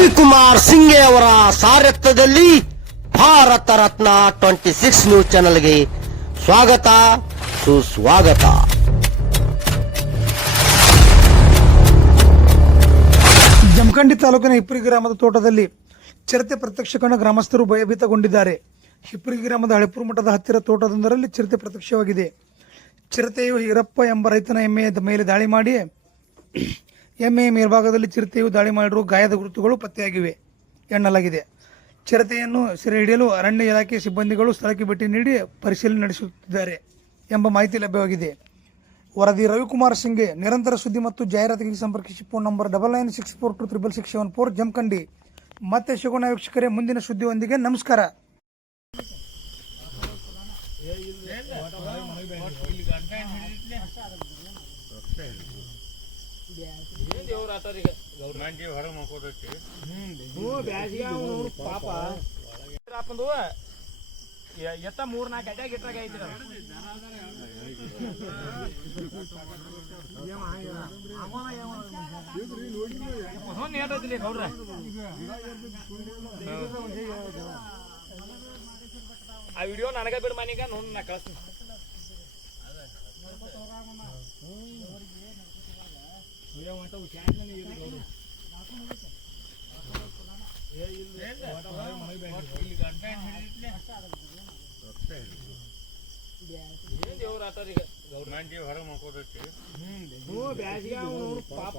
ರವಿಕುಮಾರ್ ಸಿಂಘೆ ಅವರ ಸಾರಥ್ಯದಲ್ಲಿ ಭಾರತ ರತ್ನ 26 ನ್ಯೂಸ್ ಚಾನೆಲ್ಗೆ ಸ್ವಾಗತ ಸುಸ್ವಾಗತ. ಜಮಖಂಡಿ ತಾಲೂಕಿನ ಹಿಪ್ಪರಿ ಗ್ರಾಮದ ತೋಟದಲ್ಲಿ ಚಿರತೆ ಪ್ರತ್ಯಕ್ಷ ಕಂಡ ಗ್ರಾಮಸ್ಥರು ಭಯಭೀತಗೊಂಡಿದ್ದಾರೆ. ಹಿಪ್ಪರಿ ಗ್ರಾಮದ ಹಳೆಪುರ ಮಠದ ಹತ್ತಿರ ತೋಟದೊಂದರಲ್ಲಿ ಚಿರತೆ ಪ್ರತ್ಯಕ್ಷವಾಗಿದೆ. ಚಿರತೆಯು ಈರಪ್ಪ ಎಂಬ ರೈತನ ಎಮ್ಮೆಯ ಮೇಲೆ ದಾಳಿ ಮಾಡಿ ಎಮ್ಮೆಯ ಮೇಲ್ಭಾಗದಲ್ಲಿ ಚಿರತೆಯು ದಾಳಿ ಮಾಡಿರುವ ಗಾಯದ ಗುರುತುಗಳು ಪತ್ತೆಯಾಗಿವೆ ಎನ್ನಲಾಗಿದೆ. ಚಿರತೆಯನ್ನು ಸೆರೆ ಹಿಡಿಯಲು ಅರಣ್ಯ ಇಲಾಖೆ ಸಿಬ್ಬಂದಿಗಳು ಸ್ಥಳಕ್ಕೆ ಭೇಟಿ ನೀಡಿ ಪರಿಶೀಲನೆ ನಡೆಸುತ್ತಿದ್ದಾರೆ ಎಂಬ ಮಾಹಿತಿ ಲಭ್ಯವಾಗಿದೆ. ವರದಿ ರವಿಕುಮಾರ್ ಸಿಂಘೆ. ನಿರಂತರ ಸುದ್ದಿ ಮತ್ತು ಜಾಹೀರಾತಿಗೆ ಸಂಪರ್ಕಿಸಿ ಫೋನ್ ನಂಬರ್ 9964266674 ಜಮಖಂಡಿ. ಮತ್ತೆ ಸಿಗೋಣ ವೀಕ್ಷಕರೇ ಮುಂದಿನ ಸುದ್ದಿಯೊಂದಿಗೆ. ನಮಸ್ಕಾರ. ಪಾಪ ಎತ್ತ 3-4 ಗಂಟೆಗೆ ಇಟ್ರಾಗ ಐತಿರ ಗೌಡ್ರ. ಆ ವಿಡಿಯೋ ನನಗ ಬಿಡ ಮನೀಗ ನೋಡ್ ನಾ ಕಳಿಸ್ತೀನಿ. ಪಾಪ